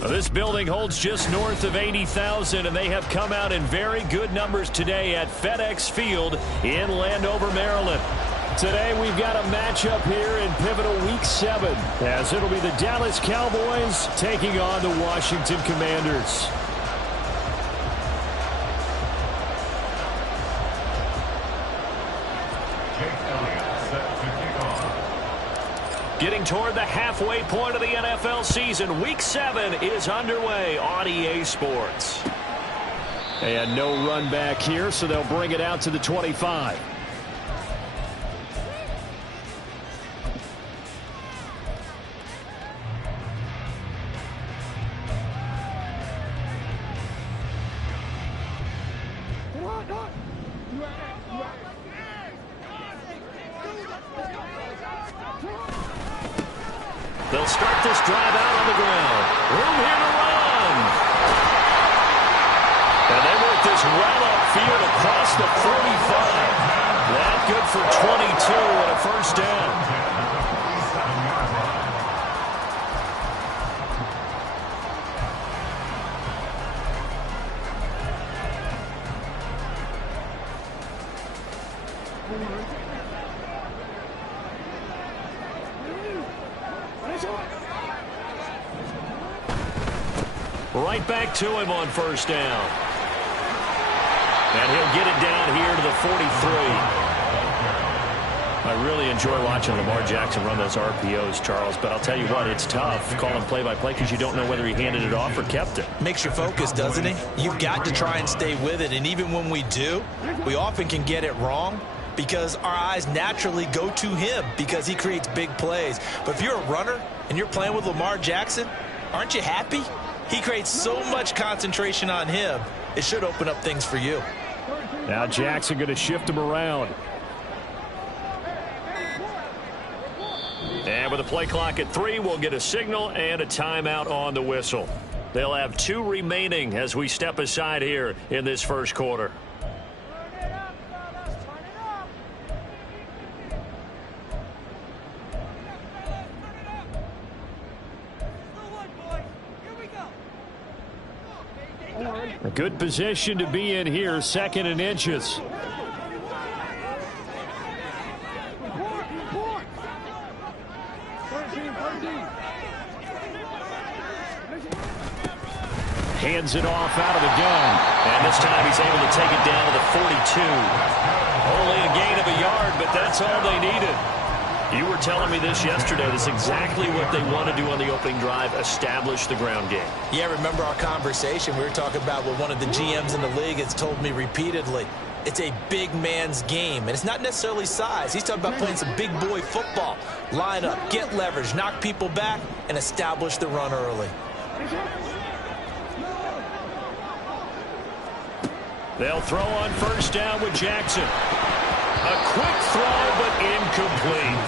Well, this building holds just north of 80,000, and they have come out in very good numbers today at FedEx Field in Landover, Maryland. Today we've got a matchup here in pivotal Week 7, as it'll be the Dallas Cowboys taking on the Washington Commanders. Getting toward the halfway point of the NFL season, Week 7 is underway on EA Sports. And no run back here, so they'll bring it out to the 25. They'll start this drive out on the ground. Room here to run. And they work this well upfield across the 45. That good for 22 and a first down. Right back to him on first down. And he'll get it down here to the 43. I really enjoy watching Lamar Jackson run those RPOs, Charles, but I'll tell you what, it's tough calling play-by-play because you don't know whether he handed it off or kept it. Makes you focus, doesn't it? You've got to try and stay with it, and even when we do, we often can get it wrong because our eyes naturally go to him because he creates big plays. But if you're a runner and you're playing with Lamar Jackson, aren't you happy? He creates so much concentration on him, it should open up things for you. Now Jackson going to shift him around. And with the play clock at 3, we'll get a signal and a timeout on the whistle. They'll have 2 remaining as we step aside here in this first quarter. A good position to be in here, 2nd and inches. Hands it off out of the gun. And this time he's able to take it down to the 42. Only a gain of a yard, but that's all they needed. You were telling me this yesterday. That's exactly what they want to do on the opening drive, establish the ground game. Yeah, remember our conversation? We were talking about what one of the GMs in the league has told me repeatedly. It's a big man's game, and it's not necessarily size. He's talking about playing some big boy football. Line up, get leverage, knock people back, and establish the run early. They'll throw on first down with Jackson. A quick throw, but incomplete.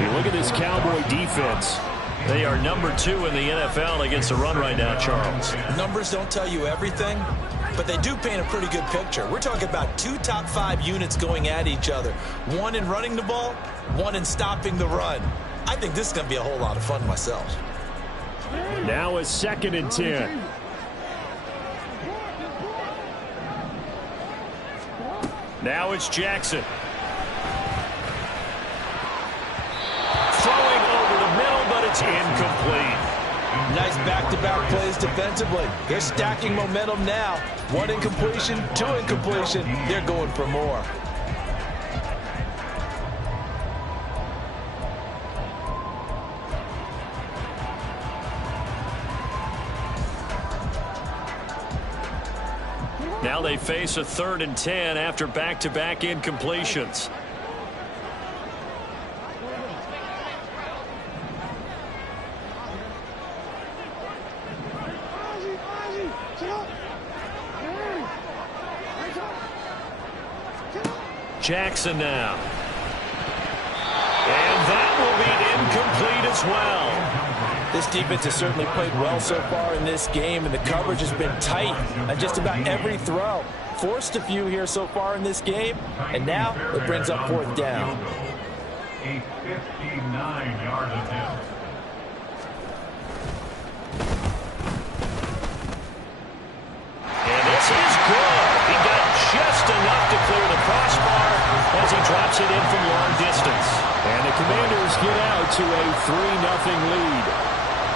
You look at this Cowboy defense. They are number 2 in the NFL against the run right now, Charles. Numbers don't tell you everything, but they do paint a pretty good picture. We're talking about 2 top 5 units going at each other. 1 in running the ball, 1 in stopping the run. I think this is going to be a whole lot of fun myself. Now a 2nd and 10. Now it's Jackson. Throwing over the middle, but it's incomplete. Nice back-to-back plays defensively. They're stacking momentum now. 1 incompletion, 2 incompletion. They're going for more. Now they face a 3rd and 10 after back-to-back incompletions. Jackson now. And that will be incomplete as well. This defense has certainly played well so far in this game, and the coverage has been tight on just about every throw. Forced a few here so far in this game, and now it brings up 4th down. A 59-yard attempt. puts it in from long distance. And the Commanders get out to a 3-0 lead.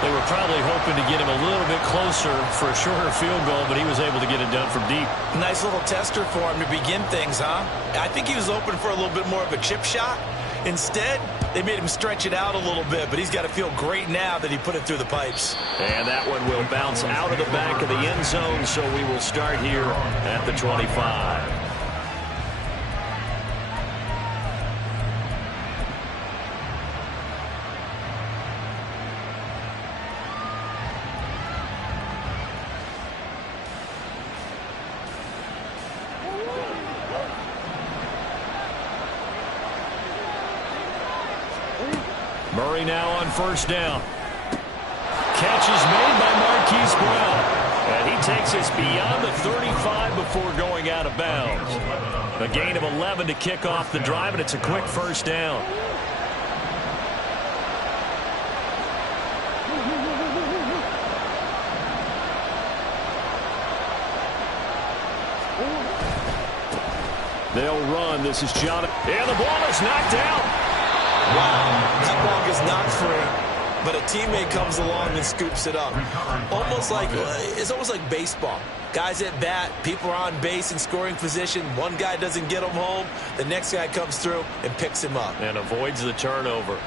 They were probably hoping to get him a little bit closer for a shorter field goal, but he was able to get it done from deep. Nice little tester for him to begin things, huh? I think he was open for a little bit more of a chip shot. Instead, they made him stretch it out a little bit, but he's got to feel great now that he put it through the pipes. And that one will bounce out of the back of the end zone, so we will start here at the 25. Murray now on first down. Catch is made by Marquise Brown. And he takes us beyond the 35 before going out of bounds. A gain of 11 to kick off the drive, and it's a quick first down. They'll run. This is Jonathan. And the ball is knocked out. Wow, that ball is not free, but a teammate comes along and scoops it up. It's almost like baseball. Guys at bat, people are on base in scoring position. One guy doesn't get him home. The next guy comes through and picks him up. And avoids the turnover.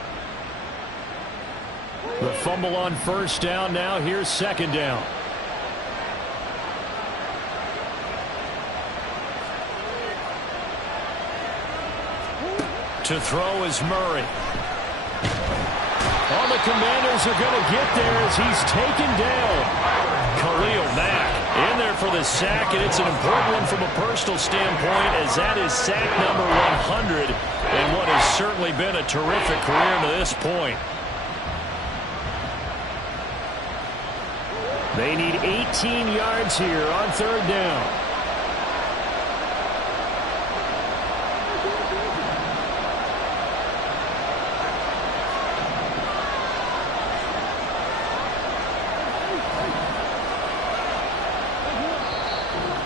The fumble on first down now. Here's second down. To throw is Murray. All the Commanders are going to get there as he's taken down. Khalil Mack in there for the sack, and it's an important one from a personal standpoint, as that is sack number 100 and what has certainly been a terrific career to this point. They need 18 yards here on third down.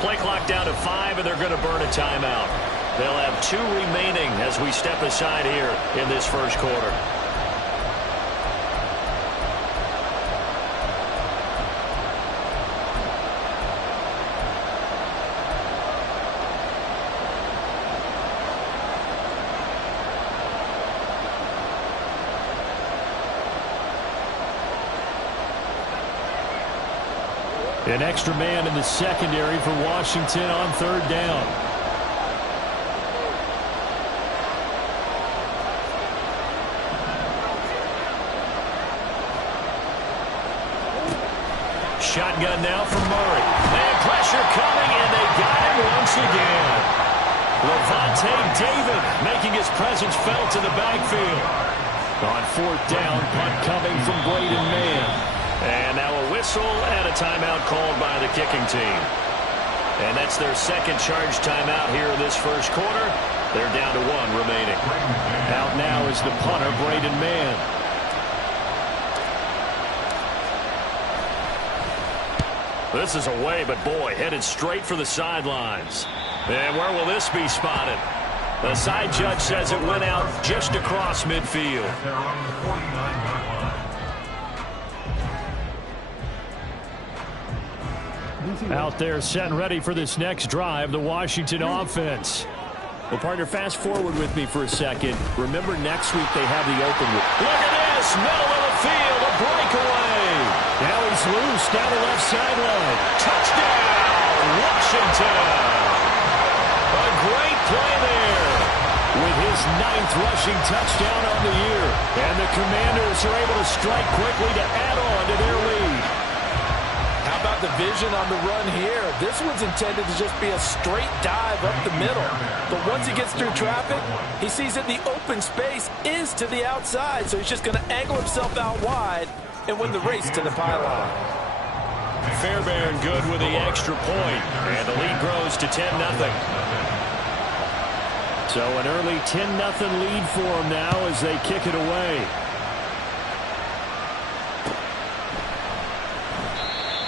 Play clock down to 5, and they're going to burn a timeout. They'll have 2 remaining as we step aside here in this first quarter. An extra man in the secondary for Washington on third down. Shotgun now from Murray. And pressure coming, and they got him once again. Levante David making his presence felt in the backfield. On fourth down, punt coming from Braden Mann. And now a whistle and a timeout called by the kicking team. And that's their second charge timeout here in this first quarter. They're down to 1 remaining. Out now is the punter, Braden Mann. This is away, but boy, headed straight for the sidelines. And where will this be spotted? The side judge says it went out just across midfield. Out there set and ready for this next drive, the Washington offense. Well, partner, fast forward with me for a second. Remember, next week they have the open. Look at this, middle of the field, a breakaway. Now he's loose down the left sideline. Touchdown, Washington. A great play there with his 9th rushing touchdown on the year. And the Commanders are able to strike quickly to add on to their lead. How about the vision on the run here? This one's intended to just be a straight dive up the middle. But once he gets through traffic, he sees that the open space is to the outside. So he's just going to angle himself out wide and win the race to the pylon. Fairbairn good with the extra point. And the lead grows to 10-0. So an early 10-0 lead for them now as they kick it away.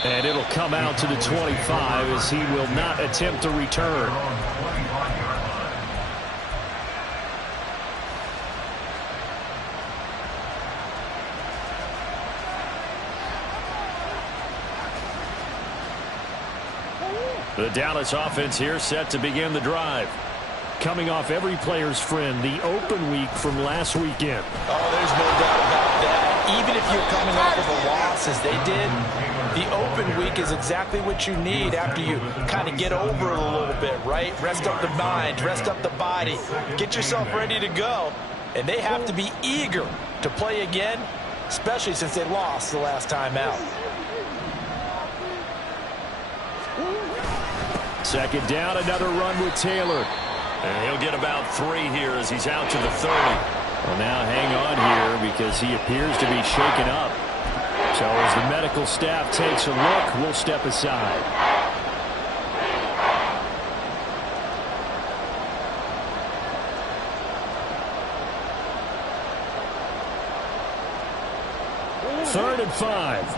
And it'll come out to the 25 as he will not attempt to return. The Dallas offense here set to begin the drive. Coming off every player's friend, the open week from last weekend. Oh, there's no doubt about that. Even if you're coming off of a loss as they did, the open week is exactly what you need after you kind of get over it a little bit, right? Rest up the mind, rest up the body, get yourself ready to go. And they have to be eager to play again, especially since they lost the last time out. Second down, another run with Taylor. And he'll get about 3 here as he's out to the 30. Well, now hang on here because he appears to be shaken up. So as the medical staff takes a look, we'll step aside. Third and 5.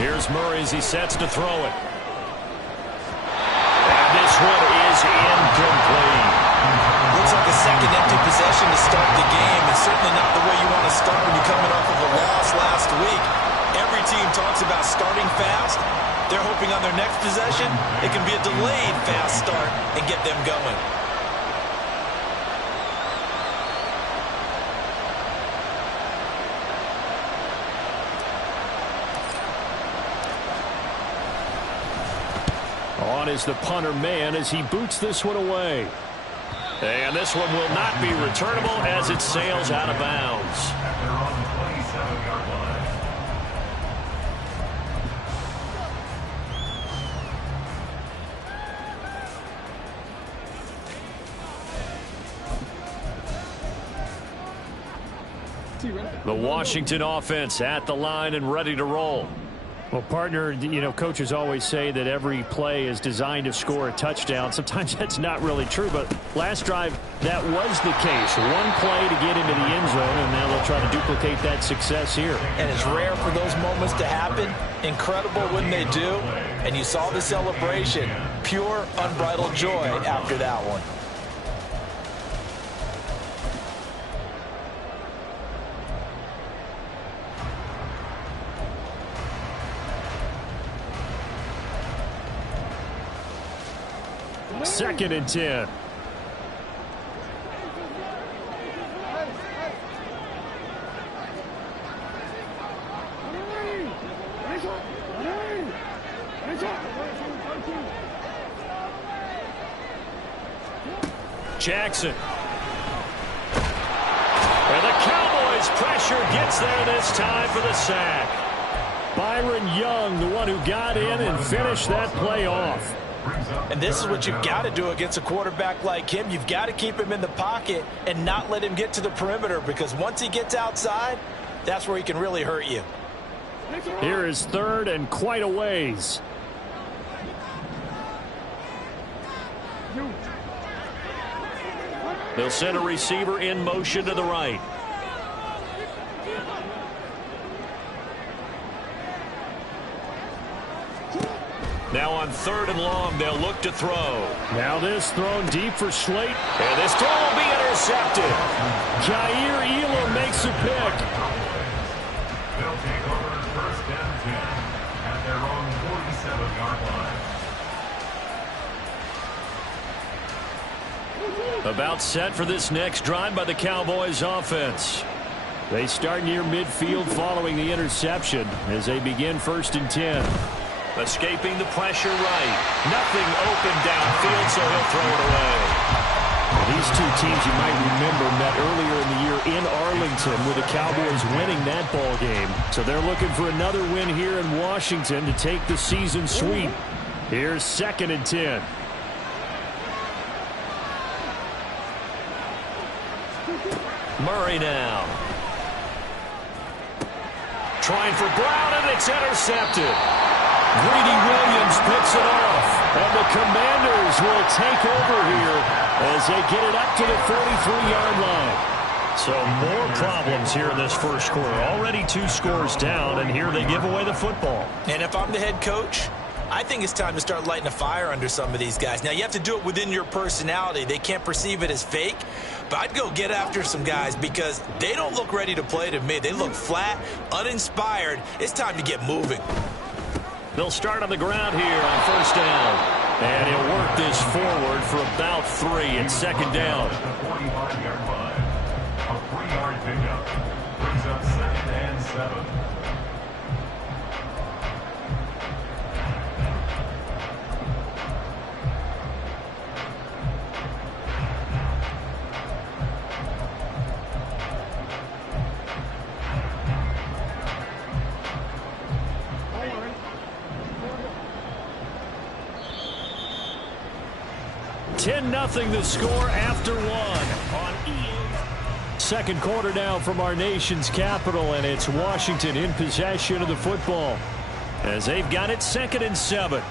Here's Murray as he sets to throw it. And this one is incomplete. Looks like a second empty possession to start the game, and certainly not the way you want to start when you're coming off of a loss last week. Every team talks about starting fast. They're hoping on their next possession it can be a delayed fast start and get them going. On is the punter man as he boots this one away. And this one will not be returnable as it sails out of bounds. The Washington offense at the line and ready to roll. Well, partner, you know, coaches always say that every play is designed to score a touchdown. Sometimes that's not really true, but last drive, that was the case. One play to get into the end zone, and now they'll try to duplicate that success here. And it's rare for those moments to happen. Incredible when they do. And you saw the celebration. Pure, unbridled joy after that one. Second and 10. Jackson. And the Cowboys pressure gets there this time for the sack. Byron Young, the one who got in and finished that play off. And this is what you've got to do against a quarterback like him. You've got to keep him in the pocket and not let him get to the perimeter, because once he gets outside, that's where he can really hurt you. Here is third and quite a ways. They'll send a receiver in motion to the right. Now on third and long, they'll look to throw. Now this thrown deep for Slate. And this throw will be intercepted. Jair Elam makes a pick. They'll take over first and 10 at their own 47-yard line. About set for this next drive by the Cowboys offense. They start near midfield following the interception as they begin first and 10. Escaping the pressure right. Nothing open downfield, so he'll throw it away. These two teams, you might remember, met earlier in the year in Arlington with the Cowboys winning that ball game. So they're looking for another win here in Washington to take the season sweep. Here's second and 10. Murray now. Trying for Brown, and it's intercepted. Greedy Williams picks it off, and the Commanders will take over here as they get it up to the 43-yard line. So more problems here in this first quarter. Already 2 scores down, and here they give away the football. And if I'm the head coach, I think it's time to start lighting a fire under some of these guys. Now, you have to do it within your personality. They can't perceive it as fake, but I'd go get after some guys because they don't look ready to play to me. They look flat, uninspired. It's time to get moving. They'll start on the ground here on first down. And he'll work this forward for about 3. It's second down. The 45-yard line. A 3-yard pickup. Brings up 2nd and 7. Nothing the score after 1 on EA. Second quarter now from our nation's capital, and it's Washington in possession of the football as they've got it 2nd and 7.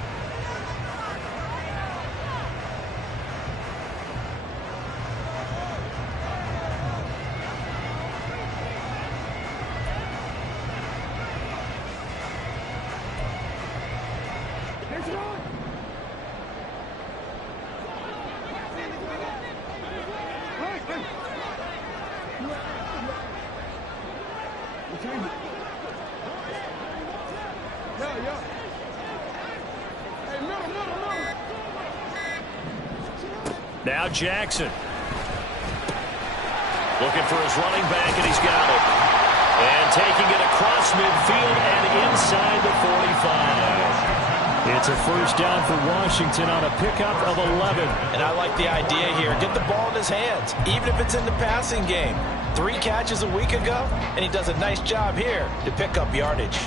Now Jackson. Looking for his running back, and he's got it. And taking it across midfield and inside the 45. It's a first down for Washington on a pickup of 11. And I like the idea here. Get the ball in his hands, even if it's in the passing game. 3 catches a week ago, and he does a nice job here to pick up yardage.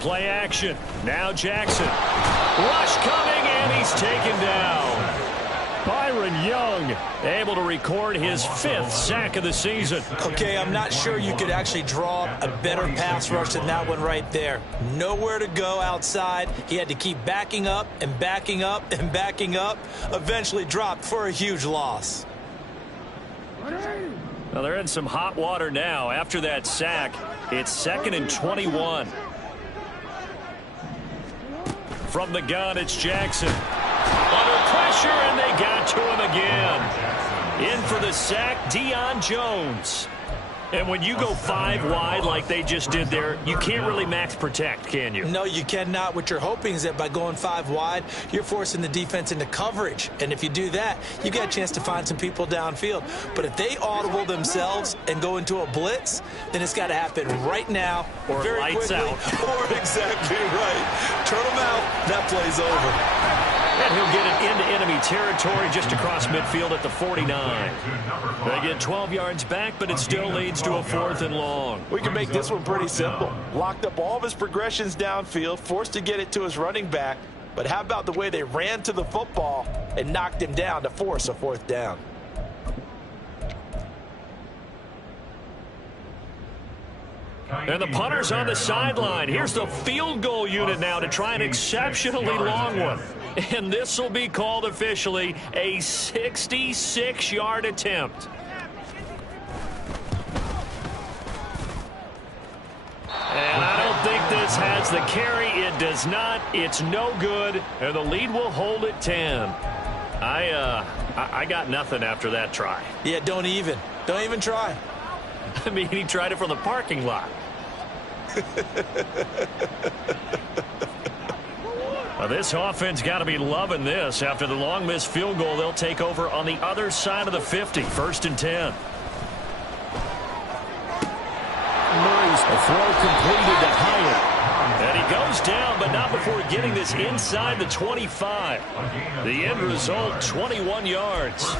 Play action. Now Jackson. Rush coming, and he's taken down. Byron Young able to record his 5th sack of the season. Okay, I'm not sure you could actually draw a better pass rush than that one right there. Nowhere to go outside. He had to keep backing up and backing up and backing up. Eventually dropped for a huge loss. Well, they're in some hot water now. After that sack, it's 2nd and 21. From the gun, it's Jackson. Under pressure, and they got to him again. In for the sack, Deion Jones. And when you go 5 wide like they just did there, you can't really max protect, can you? No, you cannot. What you're hoping is that by going 5 wide, you're forcing the defense into coverage. And if you do that, you got a chance to find some people downfield. But if they audible themselves and go into a blitz, then it's got to happen right now, or very lights quickly, out. Or exactly right. Turn them out. That play's over. And he'll get it into enemy territory just across midfield at the 49. They get 12 yards back, but it still leads to a 4th and long. We can make this one pretty simple. Locked up all of his progressions downfield, forced to get it to his running back. But how about the way they ran to the football and knocked him down to force a 4th down? And the punter's on the sideline. Here's the field goal unit now to try an exceptionally long one. And this will be called officially a 66-yard attempt. And I don't think this has the carry. It does not. It's no good. And the lead will hold at 10. I got nothing after that try. Yeah, don't even try. I mean, he tried it from the parking lot. Well, this offense got to be loving this. After the long missed field goal, they'll take over on the other side of the 50. 1st and 10. Murray's throw completed to Hyatt. And he goes down, but not before getting this inside the 25. The end result, 21 yards.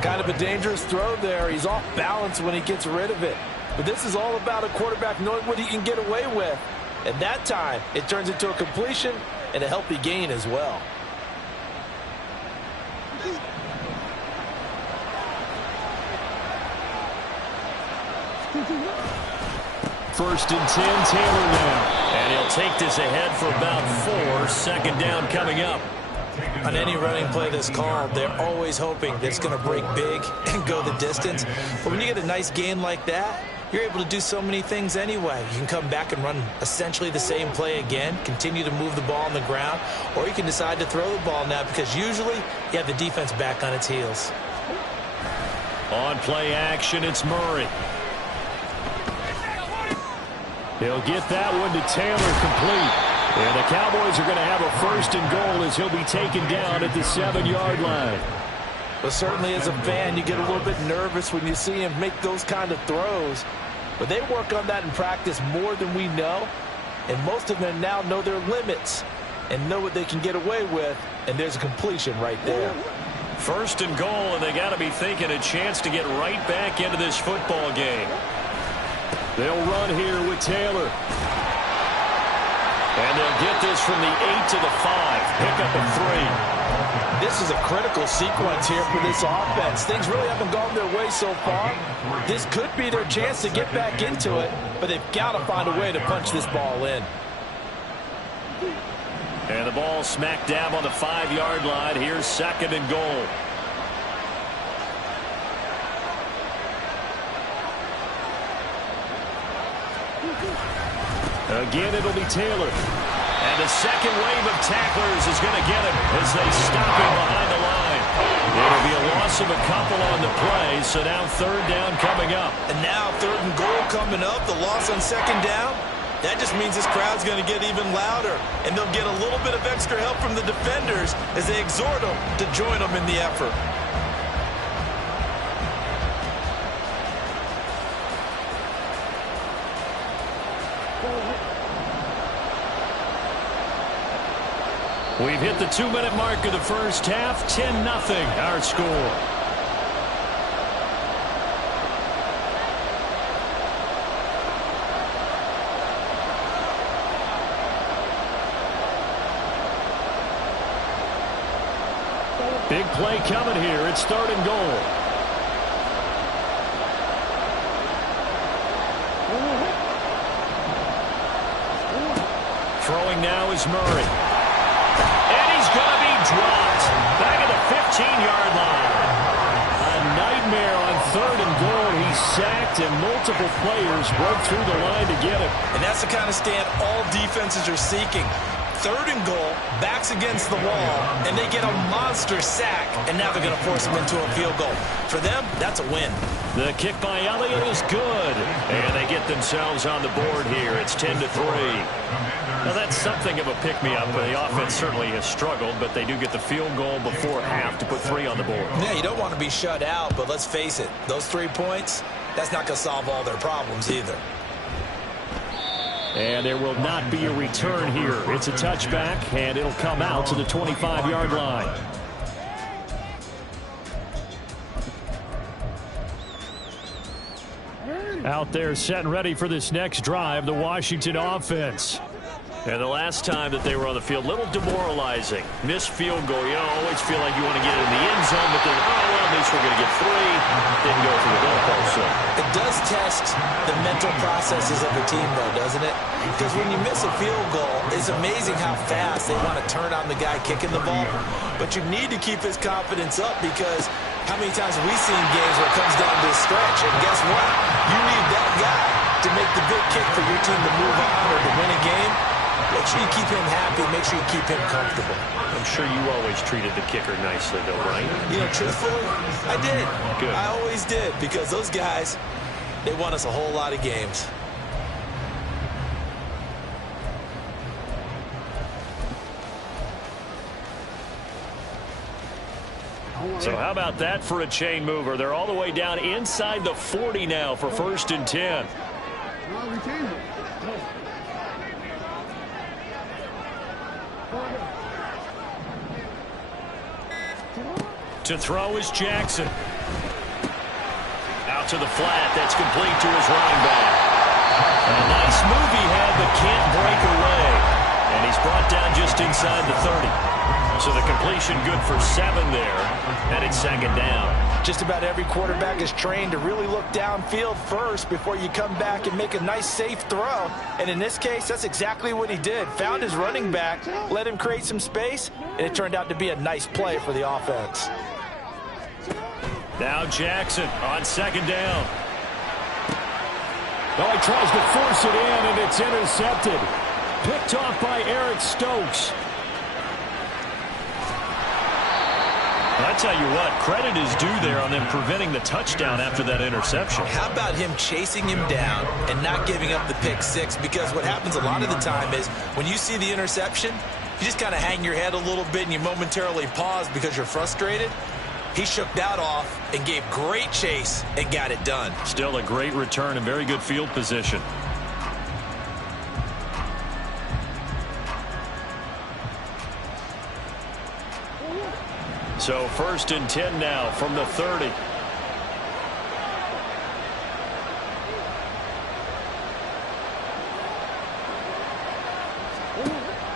Kind of a dangerous throw there. He's off balance when he gets rid of it. But this is all about a quarterback knowing what he can get away with. And that time, it turns into a completion and a healthy gain as well. First and 10, Taylor now. And he'll take this ahead for about 4. Second down coming up. On any running play that's called, they're always hoping that it's going to break big and go the distance. But when you get a nice gain like that, you're able to do so many things anyway. You can come back and run essentially the same play again, continue to move the ball on the ground, or you can decide to throw the ball now because usually you have the defense back on its heels. On play action, it's Murray. He'll get that one to Taylor complete. And the Cowboys are going to have a 1st and goal as he'll be taken down at the 7-yard line. But certainly as a fan, you get a little bit nervous when you see him make those kind of throws. But they work on that in practice more than we know. And most of them now know their limits and know what they can get away with. And there's a completion right there. 1st and goal, and they got to be thinking a chance to get right back into this football game. They'll run here with Taylor. And they'll get this from the 8 to the 5. Pick up a 3. This is a critical sequence here for this offense. Things really haven't gone their way so far. This could be their chance to get back into it, but they've got to find a way to punch this ball in. And the ball smack dab on the 5-yard line. Here's 2nd and goal. Again, it'll be Taylor. And the second wave of tacklers is going to get him as they stop him behind the line. It'll be a loss of a couple on the play, so now 3rd down coming up. And now 3rd and goal coming up, the loss on 2nd down. That just means this crowd's going to get even louder, and they'll get a little bit of extra help from the defenders as they exhort them to join them in the effort. We've hit the 2-minute mark of the first half. 10-0 our score. Big play coming here. It's 3rd and goal. Throwing now is Murray. Going to be dropped back at the 15-yard line. A nightmare on 3rd and goal. He's sacked, and multiple players broke through the line to get him. And that's the kind of stand all defenses are seeking. 3rd and goal, backs against the wall, and they get a monster sack, and now they're going to force them into a field goal. For them, that's a win. The kick by Elliott is good, and they get themselves on the board here. It's 10-3. Now, that's something of a pick-me-up. The offense certainly has struggled, but they do get the field goal before half to put 3 on the board. Yeah, you don't want to be shut out, but let's face it, those 3 points, that's not going to solve all their problems either. And there will not be a return here. It's a touchback, and it'll come out to the 25-yard line. Out there set and ready for this next drive, the Washington offense. And the last time that they were on the field, a little demoralizing. Missed field goal. You always feel like you want to get it in the end zone, but then, oh, well, at least we're going to get 3. Didn't go through the goalpost. So it does test the mental processes of the team, though, doesn't it? Because when you miss a field goal, it's amazing how fast they want to turn on the guy kicking the ball. But you need to keep his confidence up because how many times have we seen games where it comes down to a stretch? And guess what? You need that guy to make the big kick for your team to move on or to win a game. Make sure you keep him happy. Make sure you keep him comfortable. I'm sure you always treated the kicker nicely, though, right? You know, truthfully, I did. Good. I always did because those guys, they won us a whole lot of games. So how about that for a chain mover? They're all the way down inside the 40 now for 1st and 10. To throw is Jackson. Out to the flat. That's complete to his running back. A nice move he had, but can't break away. And He's brought down just inside the 30. So the completion good for 7 there, and it's second down. Just about every quarterback is trained to really look downfield first before you come back and make a nice, safe throw. And in this case, that's exactly what he did. Found his running back, let him create some space, and it turned out to be a nice play for the offense. Now Jackson on second down. Oh, he tries to force it in, and it's intercepted. Picked off by Eric Stokes. I tell you what, credit is due there on them preventing the touchdown after that interception. How about him chasing him down and not giving up the pick six? Because what happens a lot of the time is when you see the interception, you just kind of hang your head a little bit and you momentarily pause because you're frustrated. He shook that off and gave great chase and got it done. Still a great return and very good field position. So 1st and 10 now from the 30.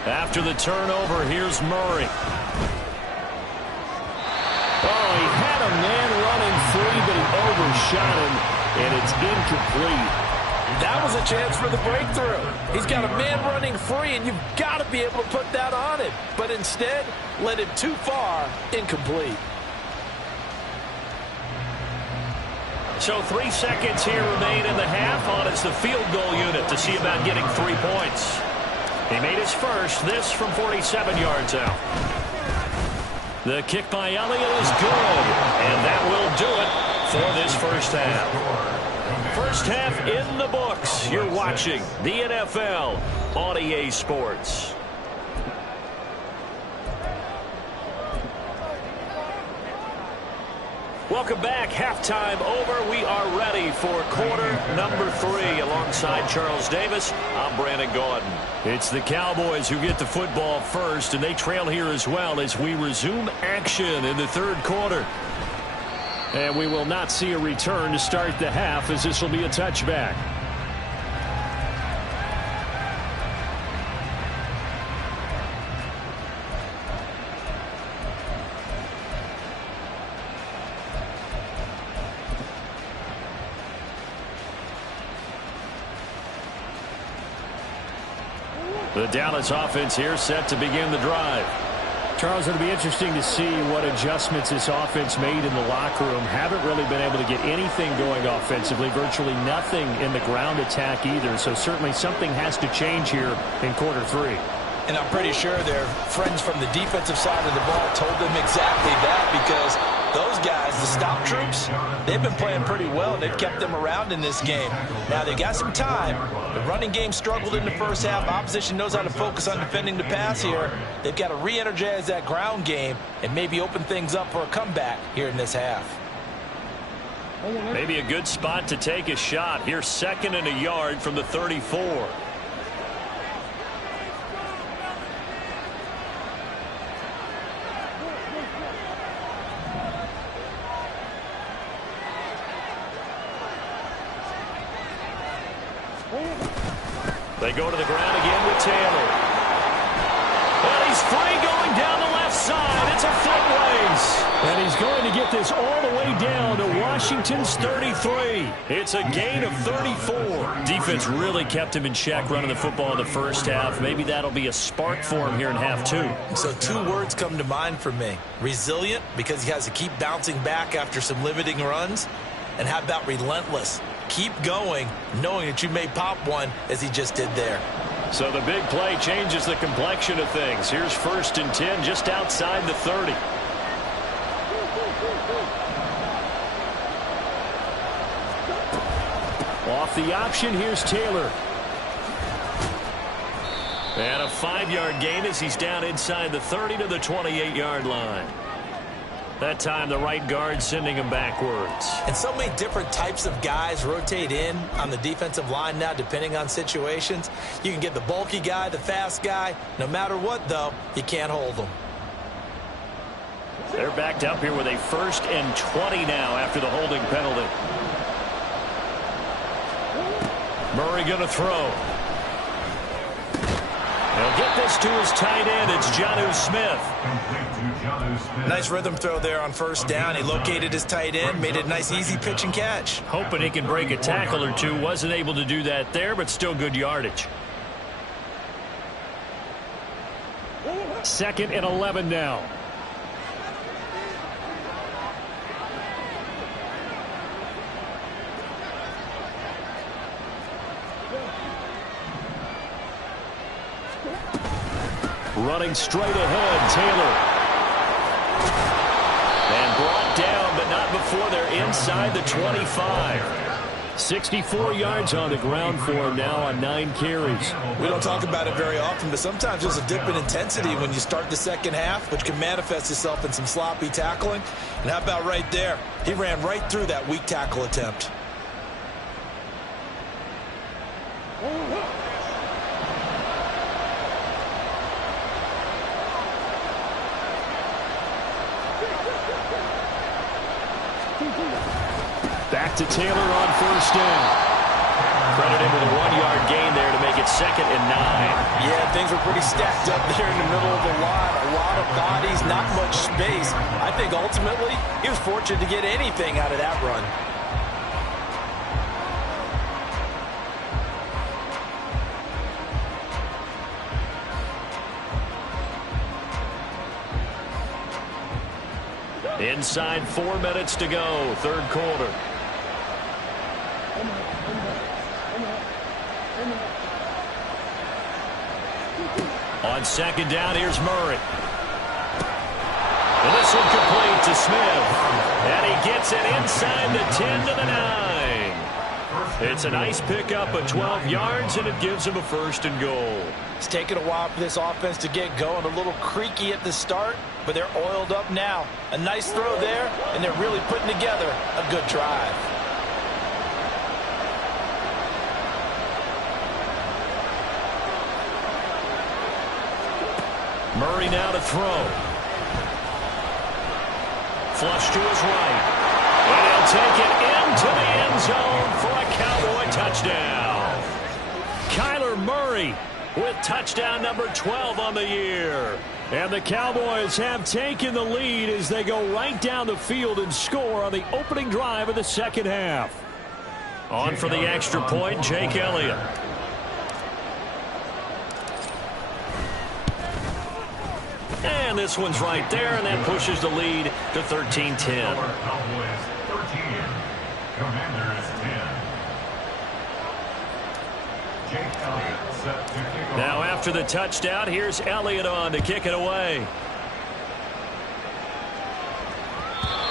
After the turnover, here's Murray. Oh, he had a man running free, but he overshot him, and it's incomplete. That was a chance for the breakthrough. He's got a man running free, and you've got to be able to put that on him. But instead, led him too far, incomplete. So 3 seconds here remain in the half on as the field goal unit to see about getting 3 points. He made his first, this from 47 yards out. The kick by Elliott is good, and that will do it for this first half. First half in the books. You're watching the NFL on EA Sports. Welcome back. Halftime over. We are ready for quarter number 3. Alongside Charles Davis, I'm Brandon Gaudin. It's the Cowboys who get the football first, and they trail here as well as we resume action in the 3rd quarter. And we will not see a return to start the half, as this will be a touchback. The Dallas offense here set to begin the drive. Charles, it'll be interesting to see what adjustments this offense made in the locker room. Haven't really been able to get anything going offensively, virtually nothing in the ground attack either. So certainly something has to change here in quarter 3. And I'm pretty sure their friends from the defensive side of the ball told them exactly that, because those guys, the stop troops, they've been playing pretty well. They've kept them around in this game. Now, they got some time. The running game struggled in the first half. Opposition knows how to focus on defending the pass here. They've got to re-energize that ground game and maybe open things up for a comeback here in this half. Maybe a good spot to take a shot. Here's 2nd and a yard from the 34. They go to the ground again with Taylor. And he's free going down the left side. It's a foot race. And he's going to get this all the way down to Washington's 33. It's a gain of 34. Defense really kept him in check running the football in the first half. Maybe that'll be a spark for him here in half 2. So 2 words come to mind for me. Resilient, because he has to keep bouncing back after some limiting runs. And how about relentless? Keep going, knowing that you may pop one, as he just did there. So the big play changes the complexion of things. Here's 1st and 10 just outside the 30. Off the option, here's Taylor. And a 5-yard gain as he's down inside the 30 to the 28-yard line. That time the right guard sending him backwards. And so many different types of guys rotate in on the defensive line now, depending on situations. You can get the bulky guy, the fast guy. No matter what, though, you can't hold them. They're backed up here with a 1st and 20 now after the holding penalty. Murray going to throw. He'll get this to his tight end. It's Jonnu Smith. Nice rhythm throw there on first down. He located his tight end, made it a nice easy pitch and catch. Hoping he can break a tackle or two. Wasn't able to do that there, but still good yardage. 2nd and 11 now. Running straight ahead, Taylor. And brought down, but not before they're inside the 25. 64 yards on the ground for him now on 9 carries. We don't talk about it very often, but sometimes there's a dip in intensity when you start the second half, which can manifest itself in some sloppy tackling. And how about right there? He ran right through that weak tackle attempt. Back to Taylor on first down. Credited with a 1-yard gain there to make it 2nd and 9. Yeah, things were pretty stacked up there in the middle of the line. A lot of bodies, not much space. I think ultimately he was fortunate to get anything out of that run. Inside 4 minutes to go, 3rd quarter. On 2nd down, here's Murray. And this one complete to Smith. And he gets it inside the 10 to the 9. It's a nice pickup of 12 yards, and it gives him a 1st and goal. It's taken a while for this offense to get going. A little creaky at the start, but they're oiled up now. A nice throw there, and they're really putting together a good drive. Murray now to throw. Flush to his right. And he'll take it into the end zone for a Cowboy touchdown. Kyler Murray with touchdown number 12 on the year. And the Cowboys have taken the lead as they go right down the field and score on the opening drive of the 2nd half. On for the extra point, Jake Elliott. And this one's right there, and that pushes the lead to 13-10. Cowboys 13, Commanders 10. Jake Elliott set to kick off. Now after the touchdown, here's Elliott on to kick it away.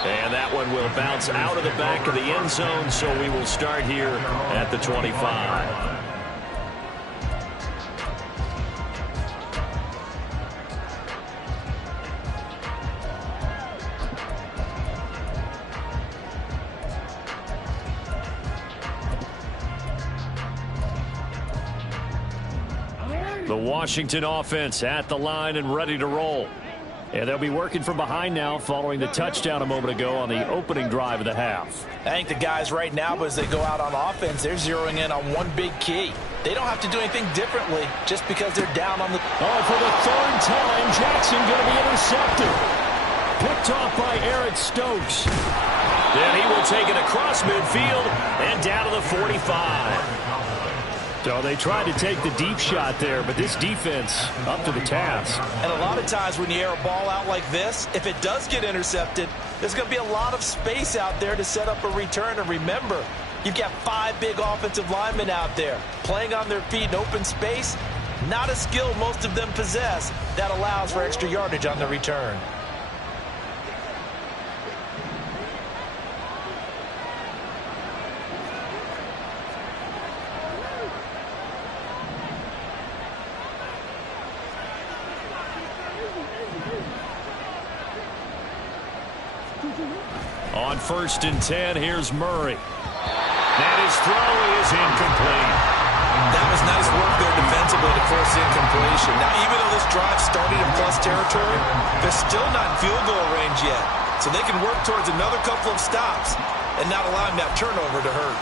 And that one will bounce out of the back of the end zone, so we will start here at the 25. The Washington offense at the line and ready to roll. And they'll be working from behind now following the touchdown a moment ago on the opening drive of the half. I think the guys right now, as they go out on offense, they're zeroing in on one big key. They don't have to do anything differently just because they're down on the... Oh, for the 3rd time, Jackson going to be intercepted. Picked off by Eric Stokes. Then he will take it across midfield and down to the 45. So they tried to take the deep shot there, but this defense up to the task. And a lot of times when you air a ball out like this, if it does get intercepted, there's going to be a lot of space out there to set up a return. And remember, you've got 5 big offensive linemen out there playing on their feet in open space. Not a skill most of them possess that allows for extra yardage on the return. On 1st and 10, here's Murray. And his throw is incomplete. That was nice work there defensively to force incompletion. Now, even though this drive started in plus territory, they're still not in field goal range yet. So they can work towards another couple of stops and not allowing that turnover to hurt.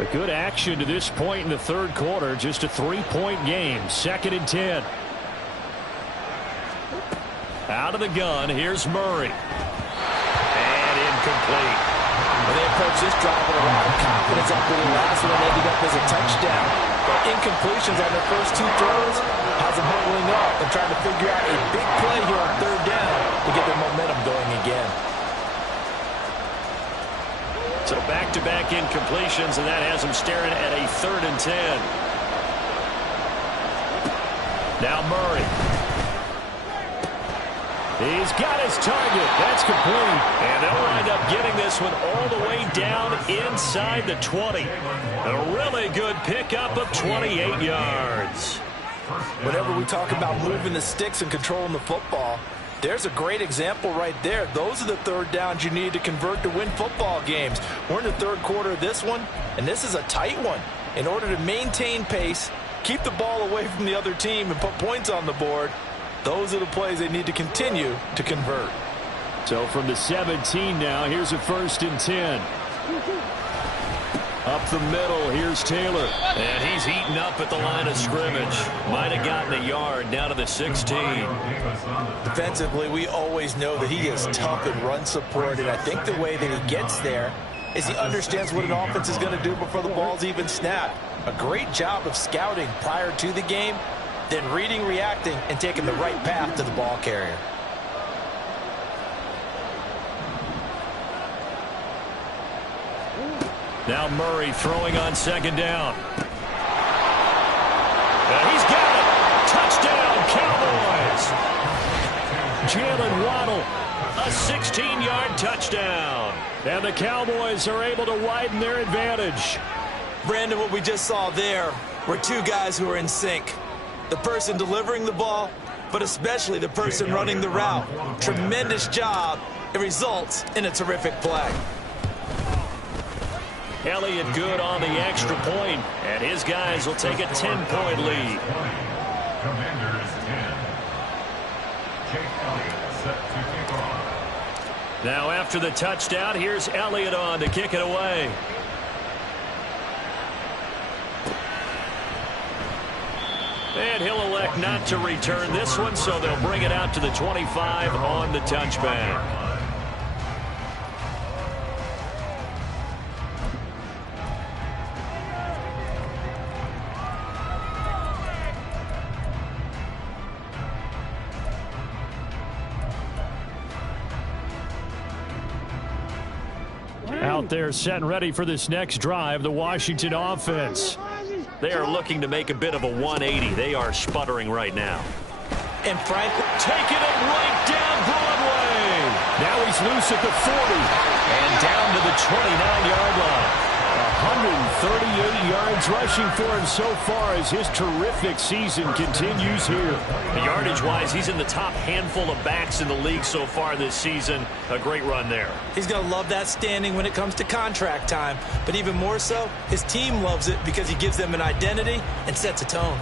A good action to this point in the third quarter. Just a 3-point game. 2nd and 10. Out of the gun. Here's Murray. And incomplete. Well, they approached this drive with a lot of confidence after the last one ended up as a touchdown. But incompletions on their first 2 throws has them huddling up and trying to figure out a big play here on 3rd down to get their momentum going again. So back-to-back incompletions, and that has them staring at a 3rd and 10. Now Murray. He's got his target. That's complete. And they'll wind up getting this one all the way down inside the 20. A really good pickup of 28 yards. Whenever we talk about moving the sticks and controlling the football, there's a great example right there. Those are the 3rd downs you need to convert to win football games. We're in the 3rd quarter of this one, and this is a tight one. In order to maintain pace, keep the ball away from the other team, and put points on the board, those are the plays they need to continue to convert. So from the 17 now, here's a 1st and 10. Up the middle, here's Taylor. And he's eaten up at the line of scrimmage. Might have gotten a yard down to the 16. Defensively, we always know that he is tough in run support, and I think the way that he gets there is he understands what an offense is going to do before the ball's even snapped. A great job of scouting prior to the game, then reading, reacting, and taking the right path to the ball carrier. Now Murray throwing on 2nd down. And he's got it. Touchdown, Cowboys. Jalen Waddle, a 16-yard touchdown. And the Cowboys are able to widen their advantage. Brandon, what we just saw there were 2 guys who are in sync. The person delivering the ball, but especially the person running the route. Tremendous job. It results in a terrific play. Elliott good on the extra point, and his guys will take a 10-point lead. Commanders 10. Jake Elliott set to kick off. Now after the touchdown, here's Elliott on to kick it away. And he'll elect not to return this one, so they'll bring it out to the 25 on the touchback. Out there set and ready for this next drive, the Washington offense. They are looking to make a bit of a 180. They are sputtering right now. And frankly, taking it right down Broadway. Now he's loose at the 40 and down to the 29-yard line. 138 yards rushing for him so far as his terrific season continues here. Yardage-wise, he's in the top handful of backs in the league so far this season. A great run there. he's going to love that standing when it comes to contract time. But even more so, his team loves it because he gives them an identity and sets a tone.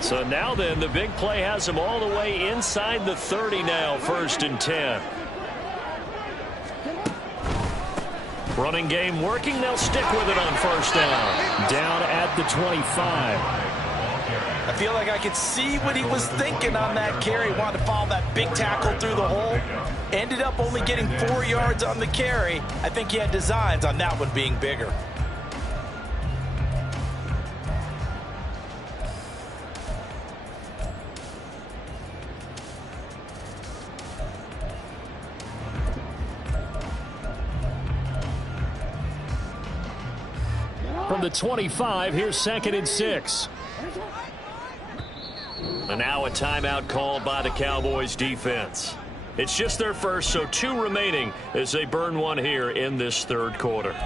So now then, the big play has him all the way inside the 30 now, 1st and 10. Running game working. They'll stick with it on 1st down. Down at the 25. I feel like I could see what he was thinking on that carry. Wanted to follow that big tackle through the hole. Ended up only getting 4 yards on the carry. I think he had designs on that one being bigger. From the 25, here's 2nd and 6. And now a timeout called by the Cowboys defense. It's just their first, so 2 remaining as they burn one here in this 3rd quarter.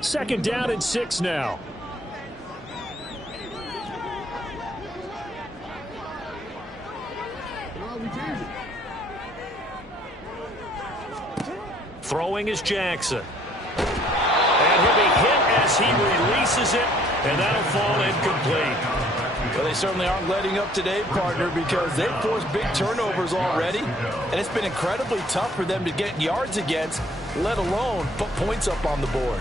2nd down and 6 now. Throwing is Jackson. And he'll be hit as he releases it, and that'll fall incomplete. Well, they certainly aren't letting up today, partner, because they've forced big turnovers already, and it's been incredibly tough for them to get yards against, let alone put points up on the board.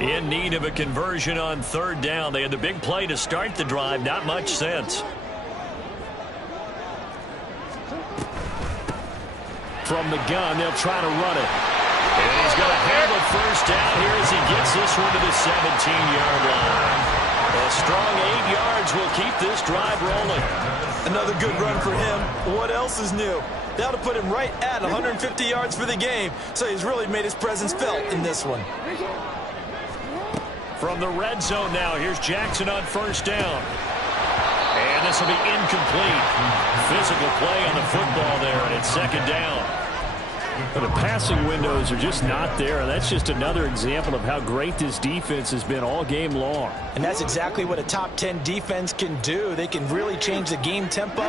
In need of a conversion on third down. They had the big play to start the drive. Not much sense. From the gun, they'll try to run it. And he's going to have a first down here as he gets this one to the 17-yard line. A strong 8 yards will keep this drive rolling. Another good run for him. What else is new? That'll put him right at 150 yards for the game. So he's really made his presence felt in this one. From the red zone now, here's Jackson on first down. And this will be incomplete. Physical play on the football there, and it's second down. But the passing windows are just not there, and that's just another example of how great this defense has been all game long. And that's exactly what a top 10 defense can do. They can really change the game tempo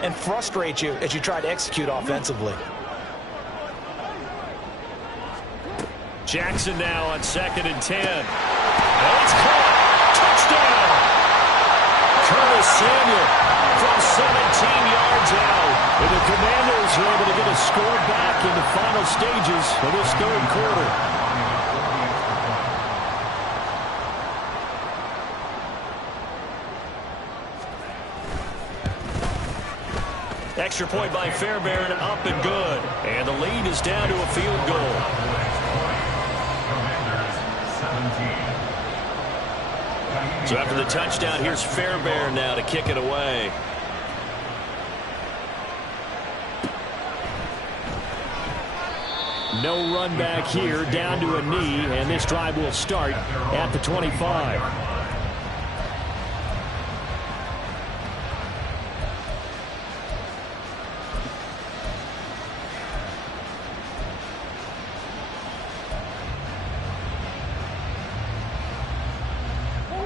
and frustrate you as you try to execute offensively. Jackson now on 2nd and 10. And it's caught. Touchdown! Curtis Samuel from 17 yards out. And the Commanders are able to get a score back in the final stages of this third quarter. Extra point by Fairbairn, up and good. And the lead is down to a field goal. So after the touchdown, here's Fairbairn now to kick it away. No run back here, down to a knee, and this drive will start at the 25.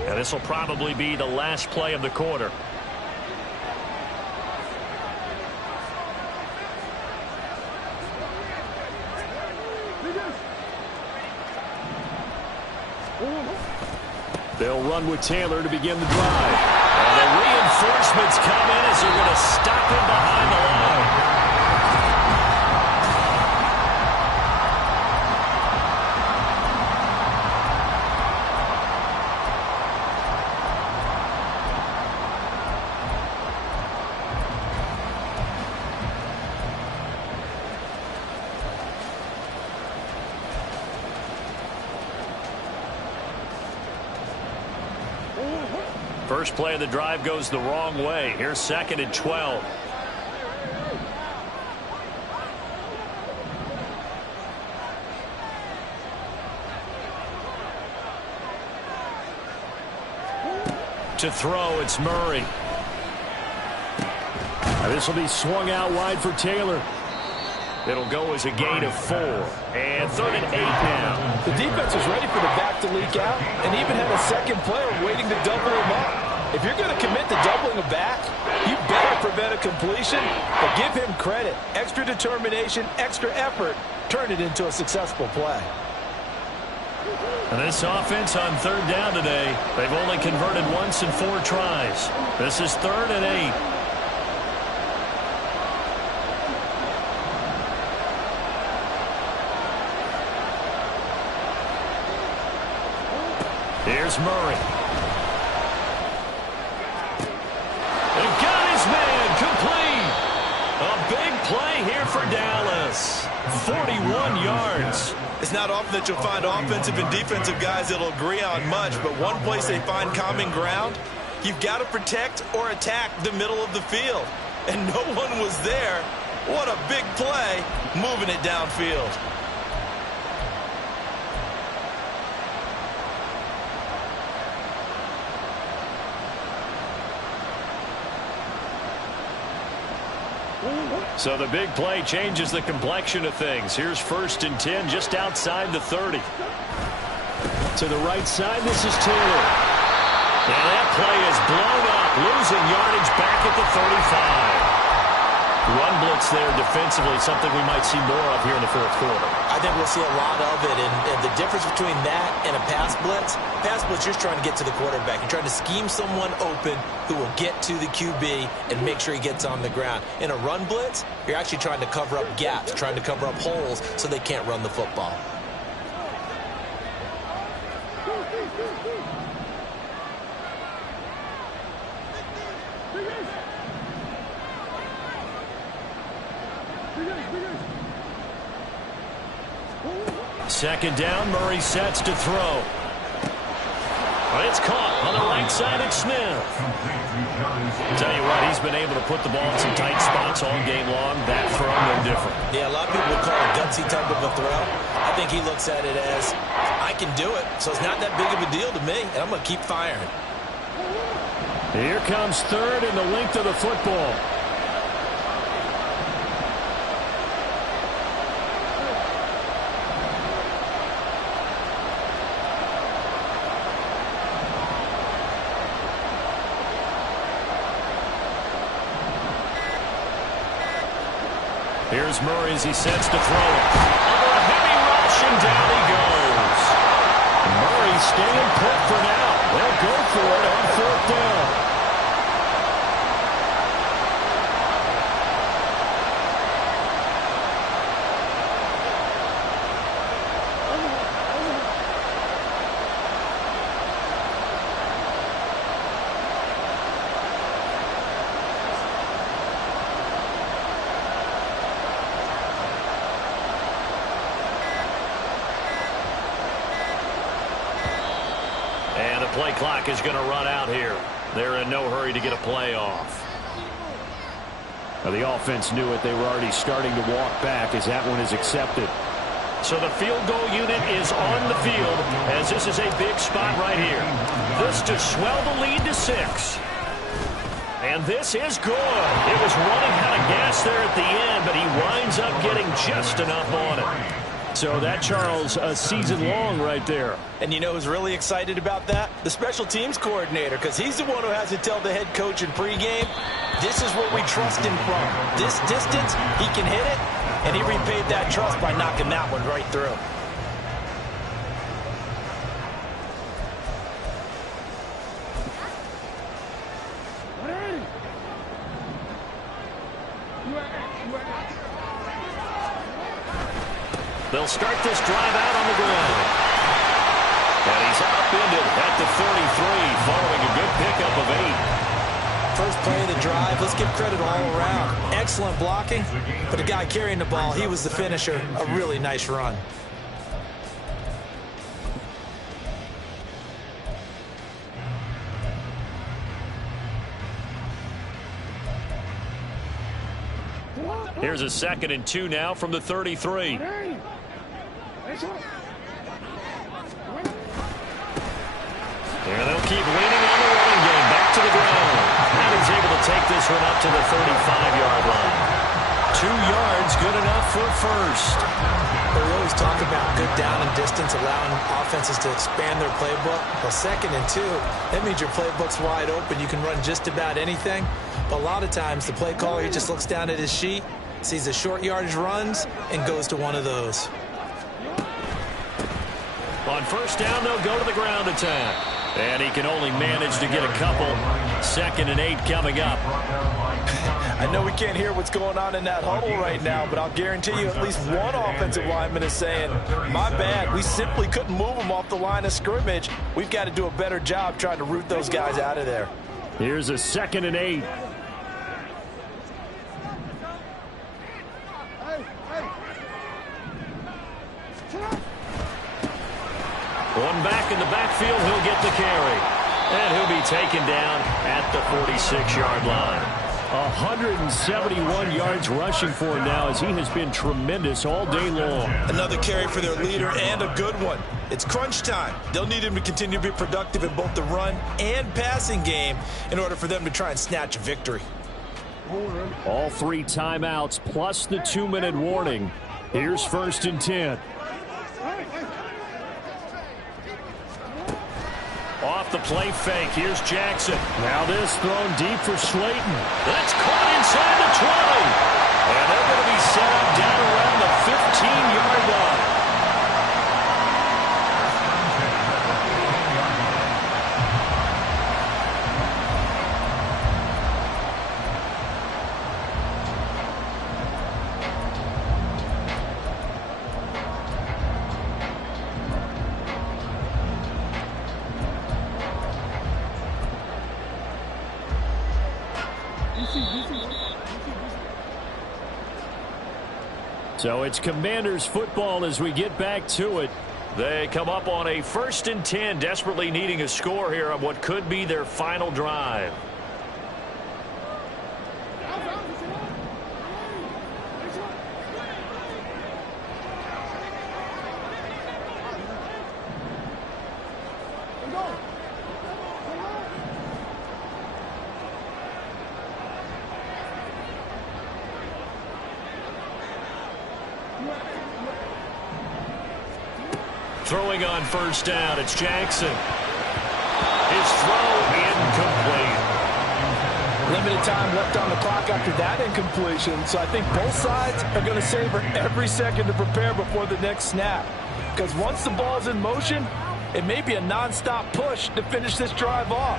And this will probably be the last play of the quarter. They'll run with Taylor to begin the drive. And the reinforcements come in as they're going to stop him behind the line. First play of the drive goes the wrong way. Here's 2nd and 12. To throw, it's Murray. And this will be swung out wide for Taylor. It'll go as a gain of 4. And 3rd and 8 now. The defense was ready for the back to leak out and even had a second player waiting to double him up. If you're going to commit to doubling a back, you better prevent a completion, but give him credit. Extra determination, extra effort, turn it into a successful play. And this offense on 3rd down today, they've only converted once in 4 tries. This is 3rd and 8. Here's Murray. They've got his man complete. A big play here for Dallas. 41 yards. It's not often that you'll find offensive and defensive guys that'll agree on much, but one place they find common ground, you've got to protect or attack the middle of the field. And no one was there. What a big play, moving it downfield. So the big play changes the complexion of things. Here's 1st and 10 just outside the 30. To the right side, this is Taylor. And that play is blown up, losing yardage back at the 35. Run blitz there defensively, something we might see more of here in the fourth quarter. I think we'll see a lot of it, and the difference between that and a pass blitz, you're just trying to get to the quarterback. You're trying to scheme someone open who will get to the QB and make sure he gets on the ground. In a run blitz, you're actually trying to cover up gaps, trying to cover up holes so they can't run the football. Second down, Murray sets to throw. It's caught on the right side. It's Smith. Tell you what, he's been able to put the ball in some tight spots all game long. That throw, no different. Yeah, a lot of people would call it a gutsy type of a throw. I think he looks at it as, I can do it, so it's not that big of a deal to me, and I'm going to keep firing. Here comes third and the length of the football. Here's Murray as he sets to throw. Under a heavy rush, and down he goes. Murray staying put for now. They'll go for it on fourth down. And the play clock is going to run out here. They're in no hurry to get a play off. Now the offense knew it. They were already starting to walk back as that one is accepted. So the field goal unit is on the field as this is a big spot right here. This to swell the lead to 6. And this is good. It was running out of gas there at the end, but he winds up getting just enough on it. So that, Charles, a season long right there. And you know who's really excited about that? The special teams coordinator, because he's the one who has to tell the head coach in pregame, this is what we trust him from. This distance, he can hit it, and he repaid that trust by knocking that one right through. They'll start this drive out on the ground. And he's upended at the 33 following a good pickup of 8. First play of the drive, let's give credit all around. Excellent blocking, but the guy carrying the ball, he was the finisher. A really nice run. Here's a 2nd and 2 now from the 33. Here they'll keep leaning on the running game. Back to the ground. And he's able to take this one up to the 35-yard line. 2 yards, good enough for a first. We always talk about good down and distance, allowing offenses to expand their playbook. Well, 2nd and 2, that means your playbook's wide open. You can run just about anything. But a lot of times, the play caller, he just looks down at his sheet, sees the short yardage runs, and goes to one of those. On first down, they'll go to the ground attack. And he can only manage to get a couple. 2nd and 8 coming up. I know we can't hear what's going on in that huddle right now, but I'll guarantee you at least one offensive lineman is saying, my bad, we simply couldn't move them off the line of scrimmage. We've got to do a better job trying to root those guys out of there. Here's a 2nd and 8. One back in the backfield, he'll get the carry. And he'll be taken down at the 46-yard line. 171 yards rushing for him now as he has been tremendous all day long. Another carry for their leader and a good one. It's crunch time. They'll need him to continue to be productive in both the run and passing game in order for them to try and snatch a victory. All 3 timeouts plus the 2-minute warning. Here's 1st and 10. Off the play fake, here's Jackson. Now this thrown deep for Slayton. That's caught inside the 20. And they're going to be set up down around the 15-yard line. So it's Commanders football as we get back to it. They come up on a 1st and 10, desperately needing a score here on what could be their final drive. Throwing on 1st down, it's Jackson. His throw incomplete. Limited time left on the clock after that incompletion, so I think both sides are going to savor every second to prepare before the next snap. Because once the ball's in motion, it may be a nonstop push to finish this drive off.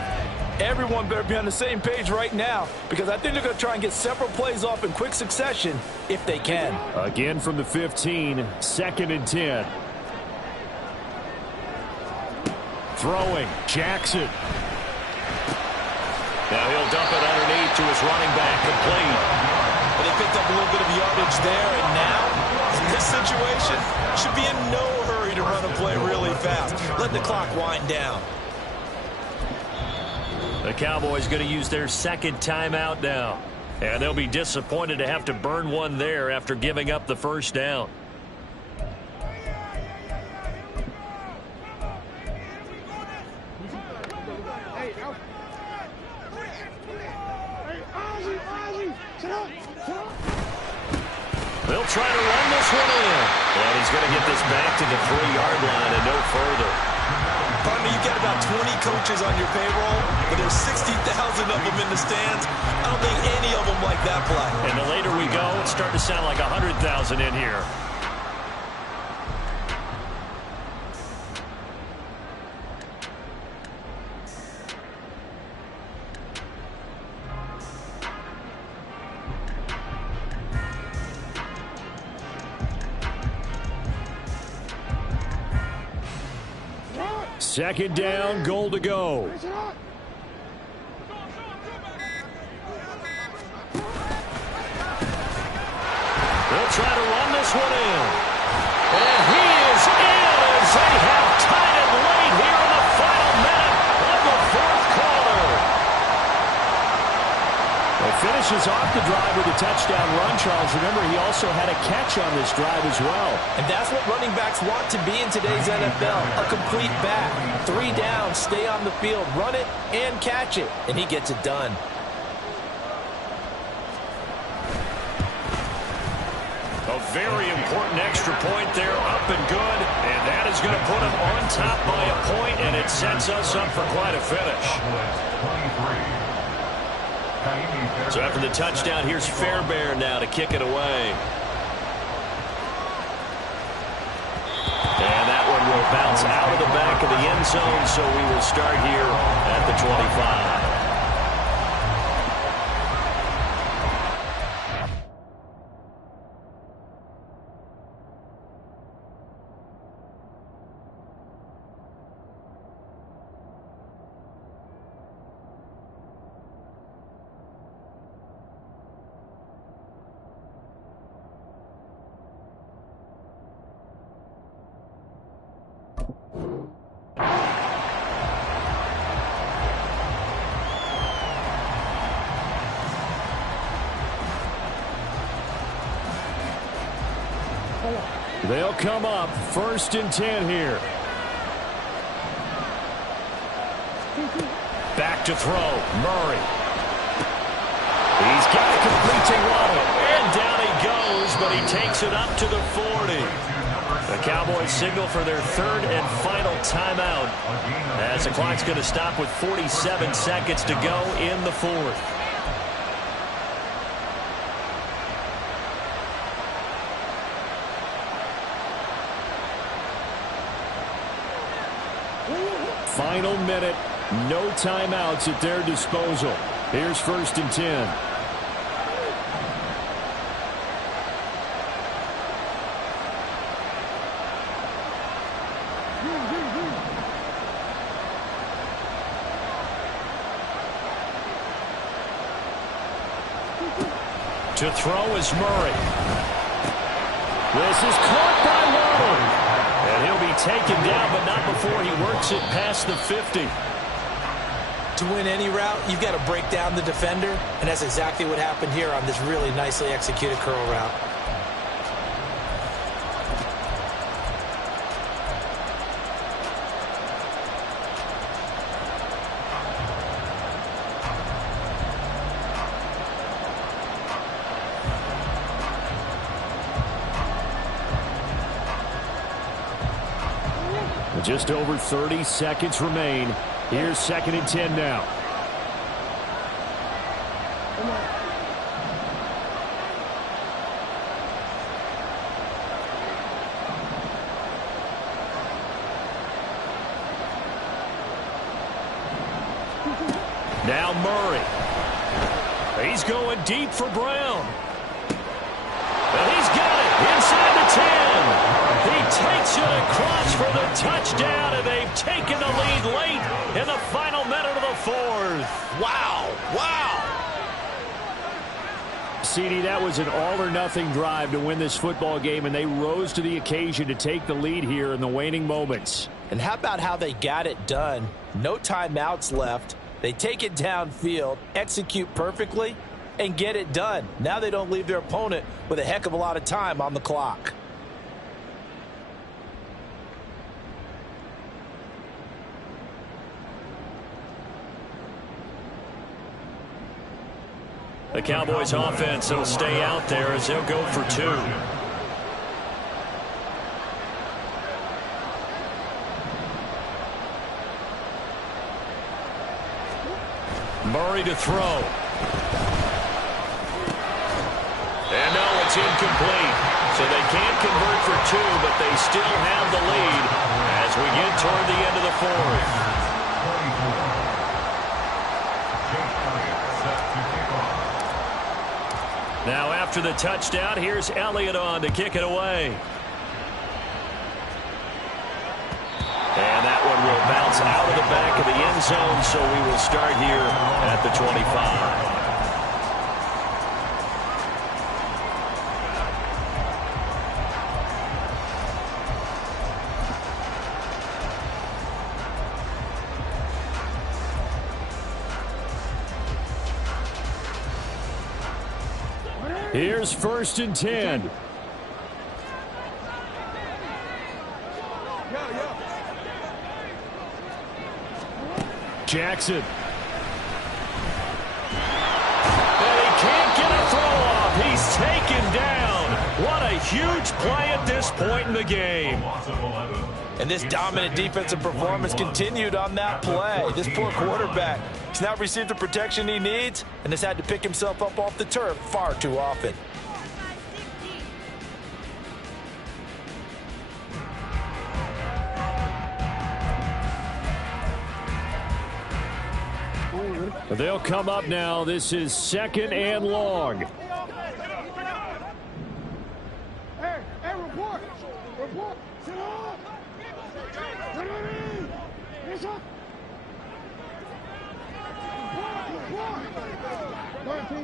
Everyone better be on the same page right now, because I think they're going to try and get several plays off in quick succession if they can. Again from the 15, 2nd and 10. Throwing, Jackson. Now he'll dump it underneath to his running back, complete. But they picked up a little bit of yardage there, and now, in this situation, should be in no hurry to run a play really fast. Let the clock wind down. The Cowboys going to use their 2nd timeout now. And they'll be disappointed to have to burn one there after giving up the 1st down. They'll try to run this one in. And he's going to get this back to the 3-yard line and no further. Partner, you've got about 20 coaches on your payroll, but there's 60,000 of them in the stands. I don't think any of them like that play. And the later we go, it's starting to sound like 100,000 in here. Second down, goal to go. They'll try to run this one in. And he is in as they have tied it late here in the final minute of the 4th quarter. He finishes off the drive with a touchdown run, Charles. Remember, he also had a catch on this drive as well. And that's what running backs want to be in today's NFL, a complete back. 3 down, stay on the field, run it, and catch it. And he gets it done. A very important extra point there, up and good. And that is going to put him on top by a point, and it sets us up for quite a finish. So after the touchdown, here's Fairbairn now to kick it away. And that one will bounce out of the back of the end zone, so we will start here at the 25. They'll come up 1st and 10 here. Back to throw. Murray. He's got a complete to Waddle. And down he goes, but he takes it up to the 40. The Cowboys signal for their third and final timeout as the clock's going to stop with 47 seconds to go in the fourth. Final minute, no timeouts at their disposal. Here's 1st and 10. To throw is Murray. This is caught by Waddle. And he'll be taken down, but not before he works it past the 50. To win any route, you've got to break down the defender, and that's exactly what happened here on this really nicely executed curl route. Just over 30 seconds remain. Here's 2nd and 10 now. Now Murray. He's going deep for Brown. And he's got it inside the 10. He takes it across for the touchdown, and they've taken the lead late in the final minute of the fourth. Wow, wow. CD, that was an all-or-nothing drive to win this football game, and they rose to the occasion to take the lead here in the waning moments. And how about how they got it done? No timeouts left. They take it downfield, execute perfectly, and get it done. Now they don't leave their opponent with a heck of a lot of time on the clock. The Cowboys offense will stay out there as they'll go for 2. Murray to throw. And no, it's incomplete. So they can't convert for 2, but they still have the lead as we get toward the end of the fourth. Now after the touchdown, here's Elliott on to kick it away. And that one will bounce out of the back of the end zone, so we will start here at the 25. Here's 1st and 10. Jackson. And he can't get a throw off. He's taken down. What a huge play at this point in the game. And this dominant defensive performance continued on that play. This poor quarterback has not received the protection he needs and has had to pick himself up off the turf far too often. They'll come up now. This is 2nd and long. Hey, report. Report. Sit up.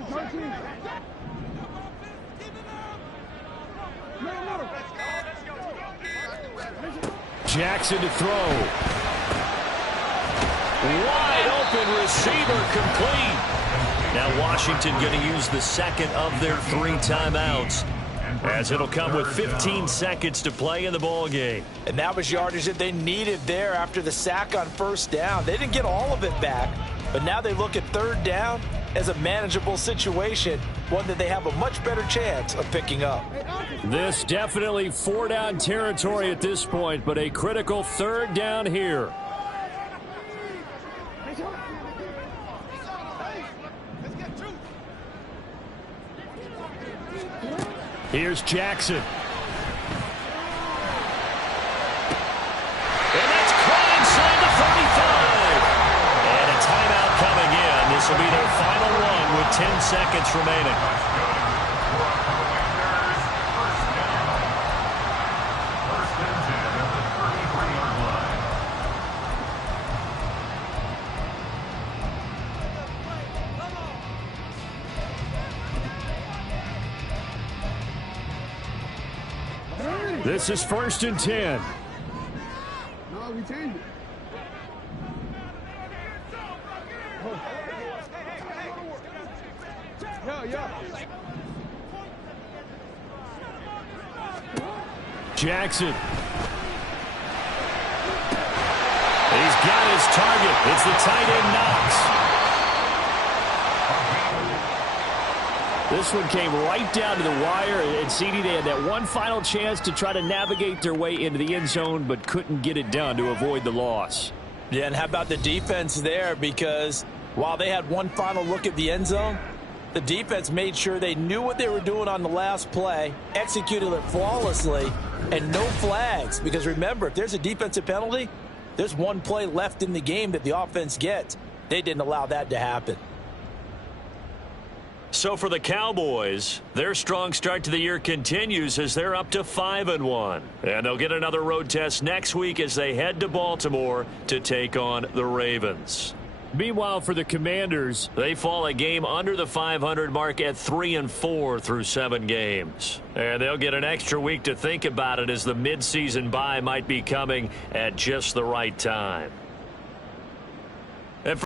13. Jackson to throw. Wide open receiver, complete. Now Washington going to use the second of their 3 timeouts, as it'll come with 15 seconds to play in the ball game. And that was yardage that they needed there after the sack on 1st down. They didn't get all of it back, but now they look at 3rd down as a manageable situation, one that they have a much better chance of picking up. Hey, This definitely 4-down territory at this point, but a critical 3rd down here. Here's Jackson. And that's caught inside the 35. And a timeout coming in. This will be their final one with 10 seconds remaining. This is 1st and 10. No, we changed it. Yeah. Jackson. He's got his target. It's the tight end Knox. This one came right down to the wire, and CD, they had that one final chance to try to navigate their way into the end zone, but couldn't get it done to avoid the loss. Yeah, and how about the defense there? Because while they had one final look at the end zone, the defense made sure they knew what they were doing on the last play, executed it flawlessly, and no flags. Because remember, if there's a defensive penalty, there's one play left in the game that the offense gets. They didn't allow that to happen. So for the Cowboys, their strong start to the year continues as they're up to 5-1. And they'll get another road test next week as they head to Baltimore to take on the Ravens. Meanwhile, for the Commanders, they fall a game under the 500 mark at 3-4 through 7 games. And they'll get an extra week to think about it as the midseason bye might be coming at just the right time.